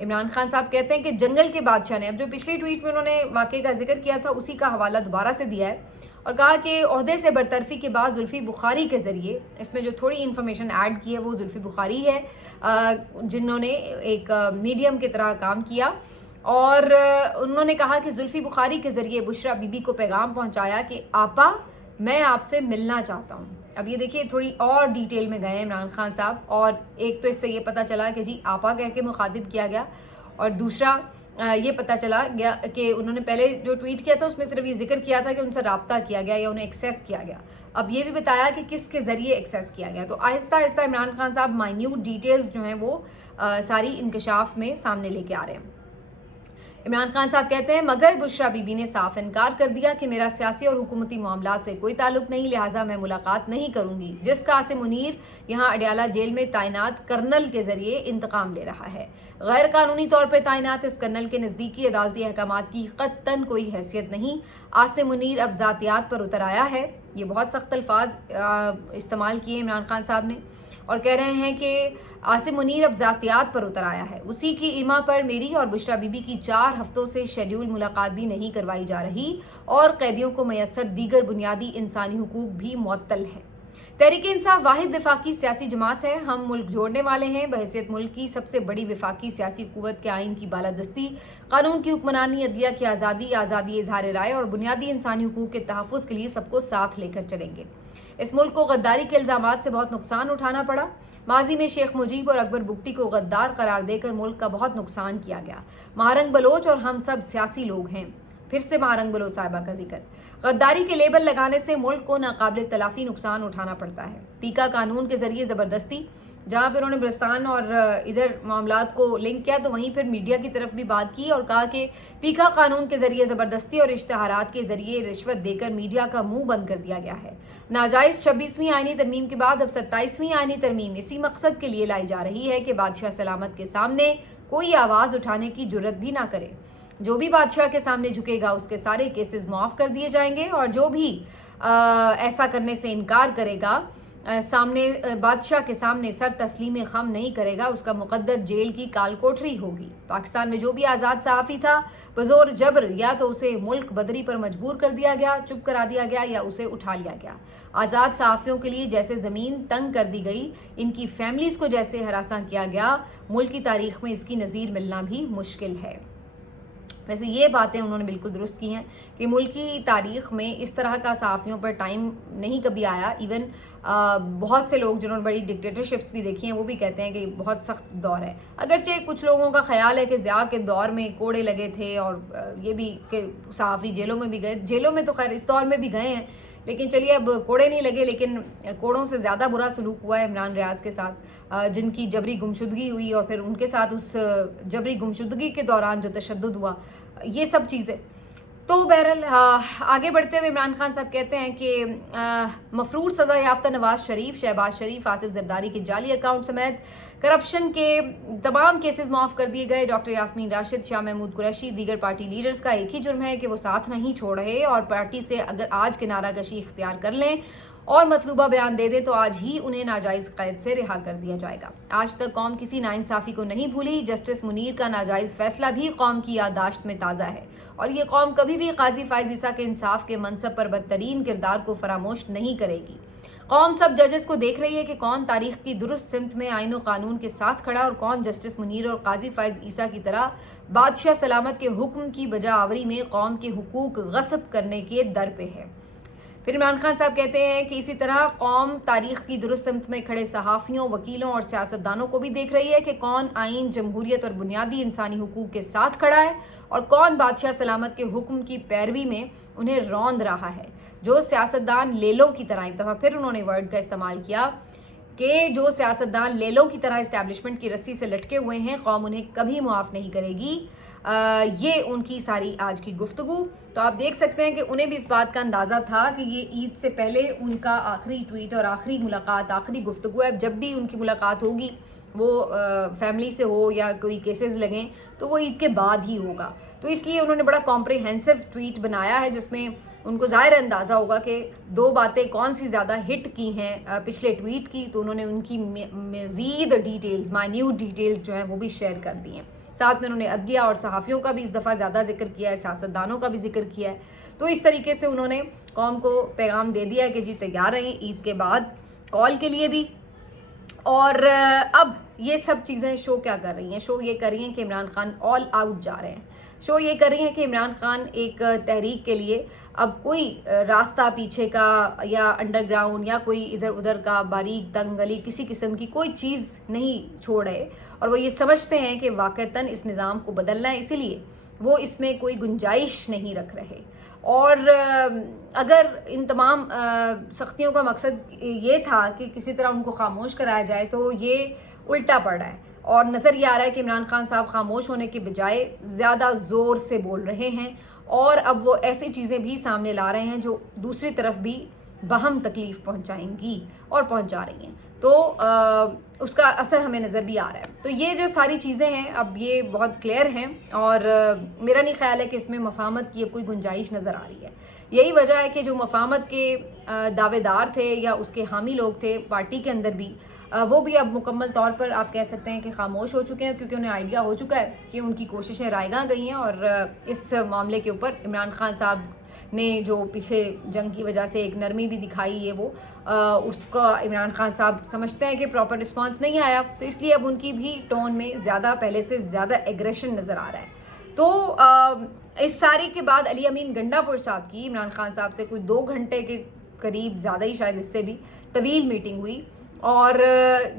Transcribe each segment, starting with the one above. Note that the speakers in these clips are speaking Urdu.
عمران خان صاحب کہتے ہیں کہ جنگل کے بادشاہ نے، اب جو پچھلی ٹویٹ میں انہوں نے واقعے کا ذکر کیا تھا اسی کا حوالہ دوبارہ سے دیا ہے اور کہا کہ عہدے سے برطرفی کے بعد زلفی بخاری کے ذریعے، اس میں جو تھوڑی انفارمیشن ایڈ کی ہے وہ زلفی بخاری ہے جنہوں نے ایک میڈیم کی طرح کام کیا، اور انہوں نے کہا کہ زلفی بخاری کے ذریعے بشرا بی بی کو پیغام پہنچایا کہ آپا میں آپ سے ملنا چاہتا ہوں۔ اب یہ دیکھیے تھوڑی اور ڈیٹیل میں گئے عمران خان صاحب، اور ایک تو اس سے یہ پتہ چلا کہ جی آپا کہہ کے مخاطب کیا گیا، اور دوسرا یہ پتہ چلا گیا کہ انہوں نے پہلے جو ٹویٹ کیا تھا اس میں صرف یہ ذکر کیا تھا کہ ان سے رابطہ کیا گیا یا انہیں ایکسیس کیا گیا، اب یہ بھی بتایا کہ کس کے ذریعے ایکسیس کیا گیا۔ تو آہستہ آہستہ عمران خان صاحب مائنیوٹ ڈیٹیلز جو ہیں وہ ساری انکشاف میں سامنے لے کے آ رہے ہیں۔ عمران خان صاحب کہتے ہیں مگر بشرا بی بی نے صاف انکار کر دیا کہ میرا سیاسی اور حکومتی معاملات سے کوئی تعلق نہیں، لہٰذا میں ملاقات نہیں کروں گی، جس کا عاصم منیر یہاں اڈیالہ جیل میں تعینات کرنل کے ذریعے انتقام لے رہا ہے۔ غیر قانونی طور پر تعینات اس کرنل کے نزدیکی عدالتی احکامات کی قطعاً کوئی حیثیت نہیں۔ عاصم منیر اب ذاتیات پر اتر آیا ہے، یہ بہت سخت الفاظ استعمال کیے عمران خان صاحب نے، اور کہہ رہے ہیں کہ عاصم منیر اب ذاتیات پر اتر آیا ہے، اسی کی ایما پر میری اور بشرا بی بی کی 4 ہفتوں سے شیڈیول ملاقات بھی نہیں کروائی جا رہی، اور قیدیوں کو میسر دیگر بنیادی انسانی حقوق بھی معطل ہیں۔ تحریک انصاف واحد وفاقی سیاسی جماعت ہے، ہم ملک جوڑنے والے ہیں، بحیثیت ملک کی سب سے بڑی وفاقی سیاسی قوت کے آئین کی بالادستی، قانون کی حکمرانی، عدلیہ کی آزادی، آزادی اظہار رائے اور بنیادی انسانی حقوق کے تحفظ کے لیے سب کو ساتھ لے کر چلیں گے۔ اس ملک کو غداری کے الزامات سے بہت نقصان اٹھانا پڑا، ماضی میں شیخ مجیب اور اکبر بگٹی کو غدار قرار دے کر ملک کا بہت نقصان کیا گیا۔ مہارنگ بلوچ اور ہم سب سیاسی لوگ ہیں، پھر سے مہارنگ بلوچ صاحبہ کا ذکر۔ غداری کے لیبل لگانے سے ملک کو ناقابل تلافی نقصان اٹھانا پڑتا ہے۔ پیکا قانون کے ذریعے زبردستی، جہاں پہ انہوں نے بلوچستان اور ادھر معاملات کو لنک کیا تو وہیں پھر میڈیا کی طرف بھی بات کی اور کہا کہ پیکا قانون کے ذریعے زبردستی اور اشتہارات کے ذریعے رشوت دے کر میڈیا کا منہ بند کر دیا گیا ہے۔ ناجائز 26ویں آئینی ترمیم کے بعد اب 27ویں آئینی ترمیم اسی مقصد کے لیے لائی جا رہی ہے کہ بادشاہ سلامت کے سامنے کوئی آواز اٹھانے کی جرت بھی نہ کرے۔ جو بھی بادشاہ کے سامنے جھکے گا اس کے سارے کیسز معاف کر دیے جائیں گے، اور جو بھی ایسا کرنے سے انکار کرے گا، سامنے بادشاہ کے سامنے سر تسلیم خم نہیں کرے گا، اس کا مقدر جیل کی کال کوٹری ہوگی۔ پاکستان میں جو بھی آزاد صحافی تھا بزور جبر یا تو اسے ملک بدری پر مجبور کر دیا گیا، چپ کرا دیا گیا، یا اسے اٹھا لیا گیا۔ آزاد صحافیوں کے لیے جیسے زمین تنگ کر دی گئی، ان کی فیملیز کو جیسے ہراساں کیا گیا، ملک کی تاریخ میں اس کی نظیر ملنا بھی مشکل ہے۔ ویسے یہ باتیں انہوں نے بالکل درست کی ہیں کہ ملکی تاریخ میں اس طرح کا صحافیوں پر ٹائم نہیں کبھی آیا۔ ایون بہت سے لوگ جنہوں نے بڑی ڈکٹیٹرشپس بھی دیکھی ہیں وہ بھی کہتے ہیں کہ بہت سخت دور ہے۔ اگرچہ کچھ لوگوں کا خیال ہے کہ ضیاء کے دور میں کوڑے لگے تھے، اور یہ بھی کہ صحافی جیلوں میں بھی گئے، جیلوں میں تو خیر اس دور میں بھی گئے ہیں، لیکن چلیے اب کوڑے نہیں لگے، لیکن کوڑوں سے زیادہ برا سلوک ہوا ہے عمران ریاض کے ساتھ، جن کی جبری گمشدگی ہوئی اور پھر ان کے ساتھ اس جبری گمشدگی کے دوران جو تشدد ہوا، یہ سب چیزیں۔ تو بہرحال آگے بڑھتے ہوئے عمران خان صاحب کہتے ہیں کہ مفرور سزا یافتہ نواز شریف، شہباز شریف، آصف زرداری کے جعلی اکاؤنٹ سمیت کرپشن کے تمام کیسز معاف کر دیے گئے۔ ڈاکٹر یاسمین راشد، شاہ محمود قریشی، دیگر پارٹی لیڈرز کا ایک ہی جرم ہے کہ وہ ساتھ نہیں چھوڑ رہے، اور پارٹی سے اگر آج کنارہ کشی اختیار کر لیں اور مطلوبہ بیان دے دیں تو آج ہی انہیں ناجائز قید سے رہا کر دیا جائے گا۔ آج تک قوم کسی ناانصافی کو نہیں بھولی، جسٹس منیر کا ناجائز فیصلہ بھی قوم کی یادداشت میں تازہ ہے، اور یہ قوم کبھی بھی قاضی فائز عیسیٰ کے انصاف کے منصب پر بدترین کردار کو فراموش نہیں کرے گی۔ قوم سب ججز کو دیکھ رہی ہے کہ کون تاریخ کی درست سمت میں آئین و قانون کے ساتھ کھڑا، اور کون جسٹس منیر اور قاضی فائز عیسیٰ کی طرح بادشاہ سلامت کے حکم کی بجا آوری میں قوم کے حقوق غصب کرنے کے در پہ ہے۔ پھر عمران خان صاحب کہتے ہیں کہ اسی طرح قوم تاریخ کی درست سمت میں کھڑے صحافیوں، وکیلوں اور سیاستدانوں کو بھی دیکھ رہی ہے کہ کون آئین، جمہوریت اور بنیادی انسانی حقوق کے ساتھ کھڑا ہے، اور کون بادشاہ سلامت کے حکم کی پیروی میں انہیں روند رہا ہے۔ جو سیاستدان لیلوں کی طرح، ایک دفعہ پھر انہوں نے ورڈ کا استعمال کیا کہ جو سیاستدان لیلوں کی طرح اسٹیبلشمنٹ کی رسی سے لٹکے ہوئے ہیں، قوم انہیں کبھی معاف نہیں کرے گی۔ یہ ان کی ساری آج کی گفتگو۔ تو آپ دیکھ سکتے ہیں کہ انہیں بھی اس بات کا اندازہ تھا کہ یہ عید سے پہلے ان کا آخری ٹویٹ اور آخری ملاقات، آخری گفتگو ہے۔ جب بھی ان کی ملاقات ہوگی وہ فیملی سے ہو یا کوئی کیسز لگیں تو وہ عید کے بعد ہی ہوگا. تو اس لیے انہوں نے بڑا کمپریہنسو ٹویٹ بنایا ہے جس میں ان کو ظاہر اندازہ ہوگا کہ دو باتیں کون سی زیادہ ہٹ کی ہیں پچھلے ٹویٹ کی, تو انہوں نے ان کی مزید ڈیٹیلز, مائنیوٹ ڈیٹیلز جو ہیں وہ بھی شیئر کر دی ہیں. ساتھ میں انہوں نے عدلیہ اور صحافیوں کا بھی اس دفعہ زیادہ ذکر کیا ہے, سیاستدانوں کا بھی ذکر کیا ہے. تو اس طریقے سے انہوں نے قوم کو پیغام دے دیا ہے کہ جی تیار رہیں عید کے بعد کال کے لیے بھی. اور اب یہ سب چیزیں شو کیا کر رہی ہیں؟ شو یہ کر رہی ہیں کہ عمران خان آل آؤٹ جا رہے ہیں. شو یہ کر رہی ہیں کہ عمران خان ایک تحریک کے لیے اب کوئی راستہ پیچھے کا یا انڈر گراؤنڈ یا کوئی ادھر ادھر کا باریک تنگ گلی کسی قسم کی کوئی چیز نہیں چھوڑ رہے, اور وہ یہ سمجھتے ہیں کہ واقعتاً اس نظام کو بدلنا ہے, اسی لیے وہ اس میں کوئی گنجائش نہیں رکھ رہے. اور اگر ان تمام سختیوں کا مقصد یہ تھا کہ کسی طرح ان کو خاموش کرایا جائے تو یہ الٹا پڑ رہا ہے, اور نظر یہ آ رہا ہے کہ عمران خان صاحب خاموش ہونے کے بجائے زیادہ زور سے بول رہے ہیں, اور اب وہ ایسی چیزیں بھی سامنے لا رہے ہیں جو دوسری طرف بھی باہم تکلیف پہنچائیں گی اور پہنچا رہی ہیں. تو اس کا اثر ہمیں نظر بھی آ رہا ہے. تو یہ جو ساری چیزیں ہیں اب یہ بہت کلیئر ہیں, اور میرا نہیں خیال ہے کہ اس میں مفاہمت کی کوئی گنجائش نظر آ رہی ہے. یہی وجہ ہے کہ جو مفاہمت کے دعوے دار تھے یا اس کے حامی لوگ تھے پارٹی کے اندر بھی, وہ بھی اب مکمل طور پر آپ کہہ سکتے ہیں کہ خاموش ہو چکے ہیں, کیونکہ انہیں آئیڈیا ہو چکا ہے کہ ان کی کوششیں رائیگاں گئی ہیں. اور اس معاملے کے اوپر عمران خان صاحب نے جو پیچھے جنگ کی وجہ سے ایک نرمی بھی دکھائی ہے, وہ اس کا عمران خان صاحب سمجھتے ہیں کہ پراپر رسپانس نہیں آیا, تو اس لیے اب ان کی بھی ٹون میں زیادہ پہلے سے زیادہ ایگریشن نظر آ رہا ہے. تو اس ساری کے بعد علی امین گنڈا پور صاحب کی عمران خان صاحب سے کوئی 2 گھنٹے کے قریب, زیادہ ہی شاید اس سے بھی طویل میٹنگ ہوئی, اور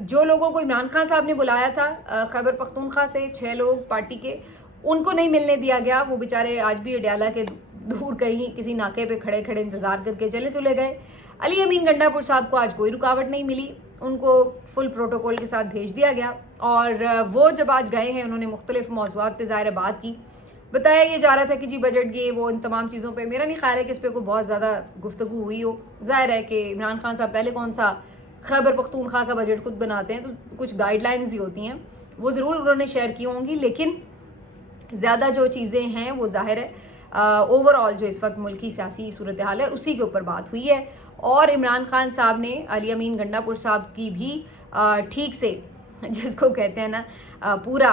جو لوگوں کو عمران خان صاحب نے بلایا تھا خیبر پختونخوا سے 6 لوگ پارٹی کے, ان کو نہیں ملنے دیا گیا. وہ بیچارے آج بھی اڈیالہ کے دور کہیں کسی ناکے پہ کھڑے کھڑے انتظار کر کے چلے گئے. علی امین گنڈا پور صاحب کو آج کوئی رکاوٹ نہیں ملی, ان کو فل پروٹوکول کے ساتھ بھیج دیا گیا, اور وہ جب آج گئے ہیں انہوں نے مختلف موضوعات پہ ظاہر بات کی. بتایا یہ جا رہا تھا کہ جی بجٹ یہ وہ ان تمام چیزوں پہ میرا نہیں خیال ہے کہ اس پہ کوئی بہت زیادہ گفتگو ہوئی ہو. ظاہر ہے کہ عمران خان صاحب پہلے کون سا خیبر پختونخوا کا بجٹ خود بناتے ہیں, تو کچھ گائیڈ لائنز ہی ہوتی ہیں, وہ ضرور انہوں نے شیئر کی ہوں گی, لیکن زیادہ جو چیزیں ہیں وہ ظاہر ہے اوور آل جو اس وقت ملکی سیاسی صورتحال ہے اسی کے اوپر بات ہوئی ہے. اور عمران خان صاحب نے علی امین گنڈا پور صاحب کی بھی ٹھیک سے, جس کو کہتے ہیں نا, پورا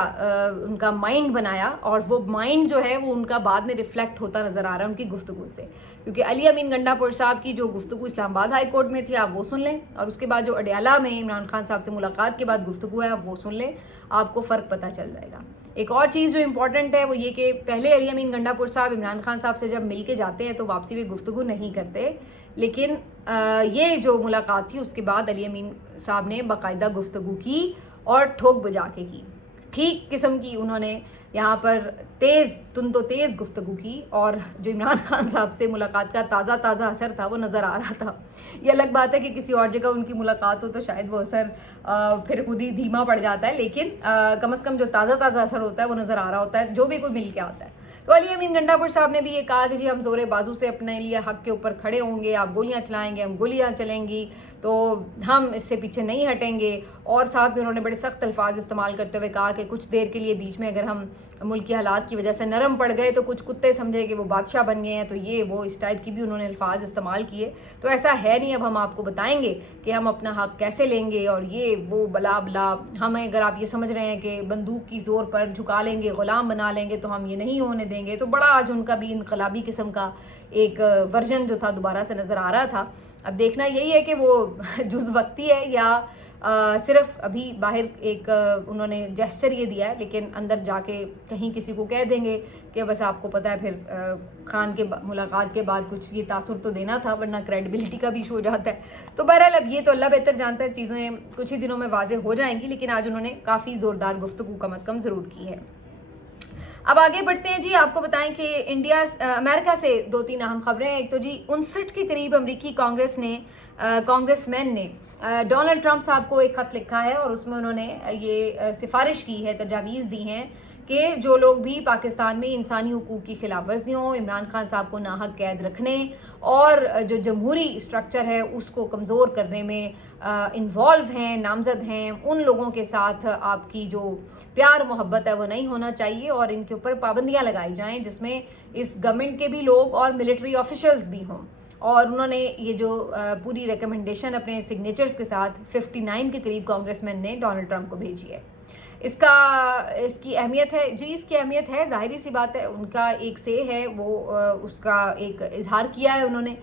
ان کا مائنڈ بنایا, اور وہ مائنڈ جو ہے وہ ان کا بعد میں ریفلیکٹ ہوتا نظر آ رہا ہے ان کی گفتگو سے. کیونکہ علی امین گنڈا پور صاحب کی جو گفتگو اسلام آباد ہائی کورٹ میں تھی آپ وہ سن لیں, اور اس کے بعد جو اڈیالہ میں عمران خان صاحب سے ملاقات کے بعد گفتگو ہے آپ وہ سن لیں, آپ کو فرق پتہ چل جائے گا. ایک اور چیز جو امپورٹنٹ ہے وہ یہ کہ پہلے علی امین گنڈا پور صاحب عمران خان صاحب سے جب مل کے جاتے ہیں تو واپسی میں گفتگو نہیں کرتے, لیکن یہ جو ملاقات تھی اس کے بعد علی امین صاحب نے باقاعدہ گفتگو کی اور ٹھوک بجا کے کی, ٹھیک قسم کی انہوں نے یہاں پر تند و تیز گفتگو کی, اور جو عمران خان صاحب سے ملاقات کا تازہ اثر تھا وہ نظر آ رہا تھا. یہ الگ بات ہے کہ کسی اور جگہ ان کی ملاقات ہو تو شاید وہ اثر پھر خود ہی دھیما پڑ جاتا ہے, لیکن کم از کم جو تازہ اثر ہوتا ہے وہ نظر آ رہا ہوتا ہے جو بھی کوئی مل کے آتا ہے. تو علی امین گنڈا پور صاحب نے بھی یہ کہا کہ جی ہم زور بازو سے اپنے لیے حق کے اوپر کھڑے ہوں گے, آپ گولیاں چلائیں گے ہم گولیاں چلیں گی, تو ہم اس سے پیچھے نہیں ہٹیں گے. اور ساتھ میں انہوں نے بڑے سخت الفاظ استعمال کرتے ہوئے کہا کہ کچھ دیر کے لیے بیچ میں اگر ہم ملکی حالات کی وجہ سے نرم پڑ گئے تو کچھ کتے سمجھے کہ وہ بادشاہ بن گئے ہیں, تو یہ وہ اس ٹائپ کی بھی انہوں نے الفاظ استعمال کیے. تو ایسا ہے نہیں, اب ہم آپ کو بتائیں گے کہ ہم اپنا حق کیسے لیں گے, اور یہ وہ بلا ہمیں اگر آپ یہ سمجھ رہے ہیں کہ بندوق کی زور پر جھکا لیں گے, غلام بنا لیں گے, تو ہم یہ نہیں ہونے دیں گے. تو بڑا آج ان کا بھی انقلابی قسم کا ایک ورژن جو تھا دوبارہ سے نظر آ رہا تھا. اب دیکھنا یہی ہے کہ وہ جز وقتی ہے یا صرف ابھی باہر ایک انہوں نے جیسچر یہ دیا ہے, لیکن اندر جا کے کہیں کسی کو کہہ دیں گے کہ بس آپ کو پتہ ہے پھر خان کے ملاقات کے بعد کچھ یہ تاثر تو دینا تھا, ورنہ کریڈیبلٹی کا بھی ایشو ہو جاتا ہے. تو بہرحال اب یہ تو اللہ بہتر جانتا ہے, چیزیں کچھ ہی دنوں میں واضح ہو جائیں گی, لیکن آج انہوں نے کافی زوردار گفتگو کم از کم ضرور کی ہے. اب آگے بڑھتے ہیں جی, آپ کو بتائیں کہ امریکہ سے 2-3 اہم خبریں ہیں. ایک تو جی 59 کے قریب امریکی کانگریس مین نے ڈونلڈ ٹرمپ صاحب کو ایک خط لکھا ہے, اور اس میں انہوں نے یہ سفارش کی ہے, تجاویز دی ہیں کہ جو لوگ بھی پاکستان میں انسانی حقوق کی خلاف ورزیوں, عمران خان صاحب کو ناحق قید رکھنے اور جو جمہوری اسٹرکچر ہے اس کو کمزور کرنے میں انوالو ہیں، نامزد ہیں، ان لوگوں کے ساتھ آپ کی جو پیار محبت ہے وہ نہیں ہونا چاہیے، اور ان کے اوپر پابندیاں لگائی جائیں جس میں اس گورنمنٹ کے بھی لوگ اور ملٹری آفیشلز بھی ہوں۔ اور انہوں نے یہ جو پوری ریکمنڈیشن اپنے سگنیچرز کے ساتھ 59 کے قریب کانگریس مین نے ڈونلڈ ٹرمپ کو بھیجی ہے۔ اس کی اہمیت ہے جی، اس کی اہمیت ہے، ظاہری سی بات ہے، ان کا ایک سے ہے، وہ اس کا ایک اظہار کیا ہے انہوں نے،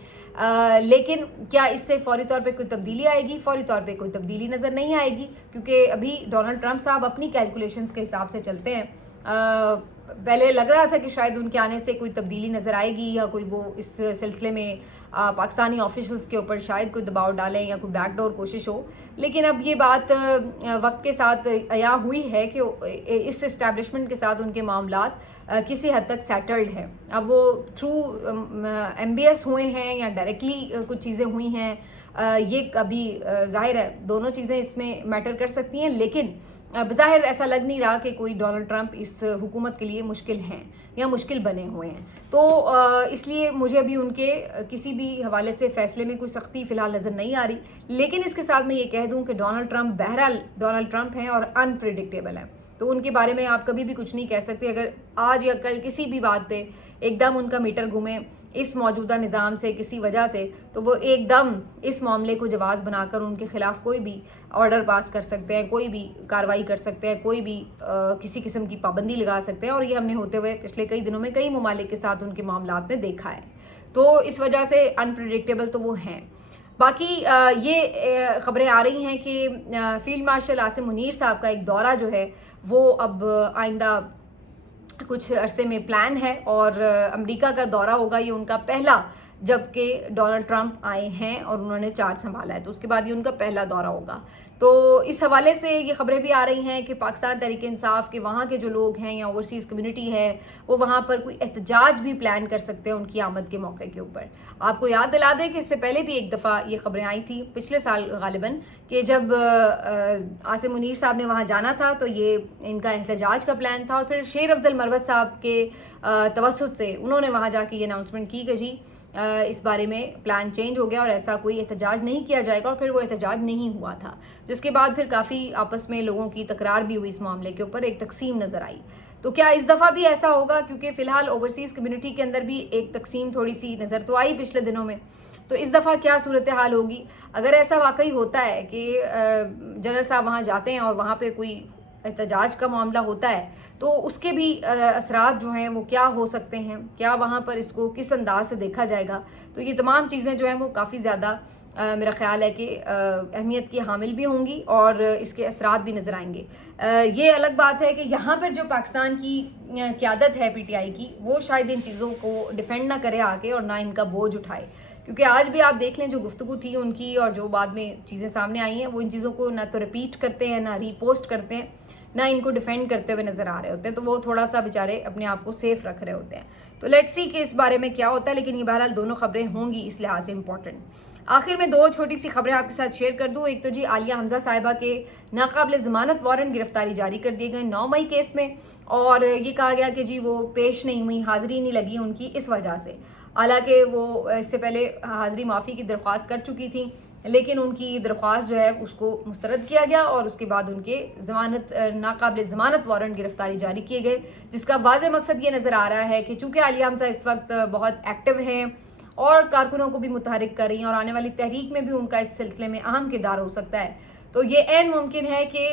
لیکن کیا اس سے فوری طور پہ کوئی تبدیلی آئے گی؟ فوری طور پہ کوئی تبدیلی نظر نہیں آئے گی، کیونکہ ابھی ڈونلڈ ٹرمپ صاحب اپنی کیلکولیشنز کے حساب سے چلتے ہیں۔ پہلے لگ رہا تھا کہ شاید ان کے آنے سے کوئی تبدیلی نظر آئے گی، یا کوئی وہ اس سلسلے میں پاکستانی آفیشلز کے اوپر شاید کوئی دباؤ ڈالیں یا کوئی بیک ڈور کوشش ہو، لیکن اب یہ بات وقت کے ساتھ عیاں ہوئی ہے کہ اس اسٹیبلشمنٹ کے ساتھ ان کے معاملات کسی حد تک سیٹلڈ ہیں۔ اب وہ تھرو MBS ہوئے ہیں یا ڈائریکٹلی کچھ چیزیں ہوئی ہیں، یہ ابھی ظاہر ہے دونوں چیزیں اس میں میٹر کر سکتی ہیں، لیکن بظاہر ایسا لگ نہیں رہا کہ کوئی ڈونلڈ ٹرمپ اس حکومت کے لیے مشکل ہیں یا مشکل بنے ہوئے ہیں۔ تو اس لیے مجھے ابھی ان کے کسی بھی حوالے سے فیصلے میں کوئی سختی فی الحال نظر نہیں آ رہی، لیکن اس کے ساتھ میں یہ کہہ دوں کہ ڈونلڈ ٹرمپ بہرحال ڈونلڈ ٹرمپ ہیں اور انپریڈکٹیبل ہیں، تو ان کے بارے میں آپ کبھی بھی کچھ نہیں کہہ سکتے۔ اگر آج یا کل کسی بھی بات پہ ایک دم ان کا میٹر گھومے اس موجودہ نظام سے کسی وجہ سے، تو وہ ایک دم اس معاملے کو جواز بنا کر ان کے خلاف کوئی بھی آرڈر پاس کر سکتے ہیں، کوئی بھی کارروائی کر سکتے ہیں، کوئی بھی کسی قسم کی پابندی لگا سکتے ہیں، اور یہ ہم نے ہوتے ہوئے پچھلے کئی دنوں میں کئی ممالک کے ساتھ ان کے معاملات میں دیکھا ہے۔ تو اس وجہ سے انپریڈکٹیبل تو وہ ہیں۔ باقی یہ خبریں آ رہی ہیں کہ فیلڈ مارشل عاصم منیر صاحب کا ایک دورہ جو ہے وہ اب آئندہ کچھ عرصے میں پلان ہے، اور امریکہ کا دورہ ہوگا، یہ ان کا پہلا، جبکہ ڈونلڈ ٹرمپ آئے ہیں اور انہوں نے چارج سنبھالا ہے، تو اس کے بعد یہ ان کا پہلا دورہ ہوگا۔ تو اس حوالے سے یہ خبریں بھی آ رہی ہیں کہ پاکستان تحریک انصاف کے وہاں کے جو لوگ ہیں یا اوورسیز کمیونٹی ہے، وہ وہاں پر کوئی احتجاج بھی پلان کر سکتے ہیں ان کی آمد کے موقع کے اوپر۔ آپ کو یاد دلا دیں کہ اس سے پہلے بھی ایک دفعہ یہ خبریں آئی تھیں پچھلے سال غالباً، کہ جب عاصم منیر صاحب نے وہاں جانا تھا تو یہ ان کا احتجاج کا پلان تھا، اور پھر شیر افضل مروت صاحب کے توسط سے انہوں نے وہاں جا کے یہ اناؤنسمنٹ کی کہ جی اس بارے میں پلان چینج ہو گیا اور ایسا کوئی احتجاج نہیں کیا جائے گا، اور پھر وہ احتجاج نہیں ہوا تھا، جس کے بعد پھر کافی آپس میں لوگوں کی تکرار بھی ہوئی اس معاملے کے اوپر، ایک تقسیم نظر آئی۔ تو کیا اس دفعہ بھی ایسا ہوگا؟ کیونکہ فی الحال اوورسیز کمیونٹی کے اندر بھی ایک تقسیم تھوڑی سی نظر تو آئی پچھلے دنوں میں، تو اس دفعہ کیا صورتحال ہوگی؟ اگر ایسا واقعی ہوتا ہے کہ جنرل صاحب وہاں جاتے ہیں اور وہاں پہ کوئی احتجاج کا معاملہ ہوتا ہے، تو اس کے بھی اثرات جو ہیں وہ کیا ہو سکتے ہیں، کیا وہاں پر اس کو کس انداز سے دیکھا جائے گا؟ تو یہ تمام چیزیں جو ہیں وہ کافی زیادہ میرا خیال ہے کہ اہمیت کی حامل بھی ہوں گی، اور اس کے اثرات بھی نظر آئیں گے۔ یہ الگ بات ہے کہ یہاں پر جو پاکستان کی قیادت ہے PTI کی، وہ شاید ان چیزوں کو ڈیفینڈ نہ کرے آگے اور نہ ان کا بوجھ اٹھائے، کیونکہ آج بھی آپ دیکھ لیں جو گفتگو تھی ان کی اور جو بعد میں چیزیں سامنے آئی ہیں، وہ ان چیزوں کو نہ تو ریپیٹ کرتے ہیں، نہ ری پوسٹ کرتے ہیں، نہ ان کو ڈیفینڈ کرتے ہوئے نظر آ رہے ہوتے ہیں، تو وہ تھوڑا سا بیچارے اپنے آپ کو سیف رکھ رہے ہوتے ہیں۔ تو لیٹس سی کہ اس بارے میں کیا ہوتا ہے، لیکن یہ بہرحال دونوں خبریں ہوں گی اس لحاظ سے امپورٹنٹ۔ آخر میں دو چھوٹی سی خبریں آپ کے ساتھ شیئر کر دوں۔ ایک تو جی عالیہ حمزہ صاحبہ کے ناقابل ضمانت وارنٹ گرفتاری جاری کر دیے گئے 9 مئی کیس میں، اور یہ کہا گیا کہ جی وہ پیش نہیں ہوئی، حاضری نہیں لگی ان کی اس وجہ سے، حالانکہ وہ اس سے پہلے حاضری معافی کی درخواست کر چکی تھیں، لیکن ان کی درخواست جو ہے اس کو مسترد کیا گیا، اور اس کے بعد ان کے ناقابل ضمانت وارنٹ گرفتاری جاری کیے گئے، جس کا واضح مقصد یہ نظر آ رہا ہے کہ چونکہ عالیہ حمزہ اس وقت بہت ایکٹیو ہیں اور کارکنوں کو بھی متحرک کر رہی ہیں، اور آنے والی تحریک میں بھی ان کا اس سلسلے میں اہم کردار ہو سکتا ہے، تو یہ عین ممکن ہے کہ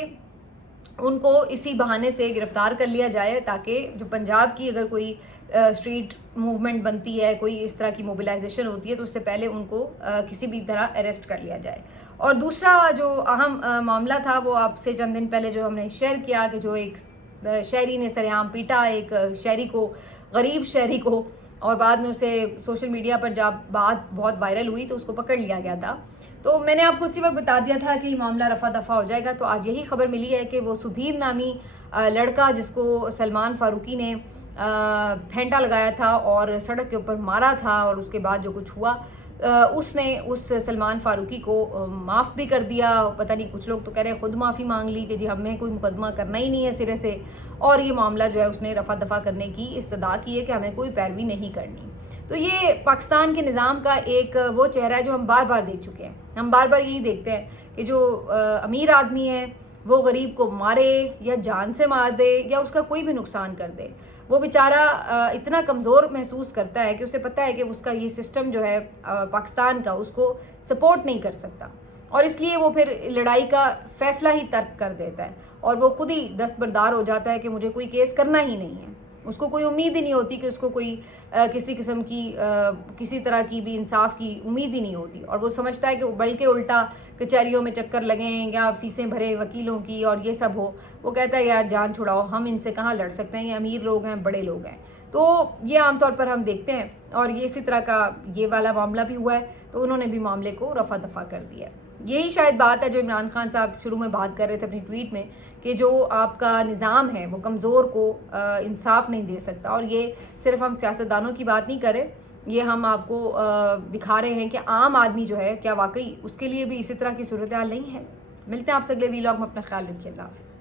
ان کو اسی بہانے سے گرفتار کر لیا جائے، تاکہ جو پنجاب کی اگر کوئی اسٹریٹ موومنٹ بنتی ہے، کوئی اس طرح کی موبلائزیشن ہوتی ہے، تو اس سے پہلے ان کو کسی بھی طرح اریسٹ کر لیا جائے۔ اور دوسرا جو اہم معاملہ تھا وہ آپ سے چند دن پہلے جو ہم نے شیئر کیا کہ جو ایک شہری نے سرعام پیٹا ایک شہری کو، غریب شہری کو، اور بعد میں اسے سوشل میڈیا پر جب بات بہت وائرل ہوئی تو اس کو پکڑ لیا گیا تھا، تو میں نے آپ کو اسی وقت بتا دیا تھا کہ یہ معاملہ رفع دفع ہو جائے گا۔ تو آج یہی خبر ملی ہے کہ وہ سدھیر نامی لڑکا جس کو سلمان فاروقی نے پھینٹا لگایا تھا اور سڑک کے اوپر مارا تھا، اور اس کے بعد جو کچھ ہوا اس نے اس سلمان فاروقی کو معاف بھی کر دیا۔ پتہ نہیں کچھ لوگ تو کہہ رہے ہیں خود معافی مانگ لی کہ جی ہمیں کوئی مقدمہ کرنا ہی نہیں ہے سرے سے، اور یہ معاملہ جو ہے اس نے رفع دفع کرنے کی استدعا کی ہے کہ ہمیں کوئی پیروی نہیں کرنی۔ تو یہ پاکستان کے نظام کا ایک وہ چہرہ ہے جو ہم بار بار دیکھ چکے ہیں. ہم بار بار یہی دیکھتے ہیں کہ جو امیر آدمی ہے وہ غریب کو مارے یا جان سے مار دے یا اس کا کوئی بھی نقصان کر دے. وہ بیچارہ اتنا کمزور محسوس کرتا ہے کہ اسے پتہ ہے کہ اس کا یہ سسٹم جو ہے پاکستان کا اس کو سپورٹ نہیں کر سکتا, اور اس لیے وہ پھر لڑائی کا فیصلہ ہی ترک کر دیتا ہے اور وہ خود ہی دستبردار ہو جاتا ہے کہ مجھے کوئی کیس کرنا ہی نہیں ہے. اس کو کوئی امید ہی نہیں ہوتی کہ اس کو کوئی کسی قسم کی کسی طرح کی بھی انصاف کی امید ہی نہیں ہوتی, اور وہ سمجھتا ہے کہ بلکہ الٹا کچہریوں میں چکر لگیں یا فیسیں بھرے وکیلوں کی اور یہ سب ہو. وہ کہتا ہے یار جان چھڑاؤ, ہم ان سے کہاں لڑ سکتے ہیں, یہ امیر لوگ ہیں, بڑے لوگ ہیں. تو یہ عام طور پر ہم دیکھتے ہیں, اور یہ اسی طرح کا یہ والا معاملہ بھی ہوا ہے, تو انہوں نے بھی معاملے کو رفع دفع کر دیا. یہی شاید بات ہے جو عمران خان صاحب شروع میں بات کر رہے تھے اپنی ٹویٹ میں, کہ جو آپ کا نظام ہے وہ کمزور کو انصاف نہیں دے سکتا. اور یہ صرف ہم سیاستدانوں کی بات نہیں کر رہے, یہ ہم آپ کو دکھا رہے ہیں کہ عام آدمی جو ہے کیا واقعی اس کے لیے بھی اسی طرح کی صورتحال نہیں ہے. ملتے ہیں آپ سے اگلے ویلاگ میں, اپنا خیال رکھیے, اللہ حافظ.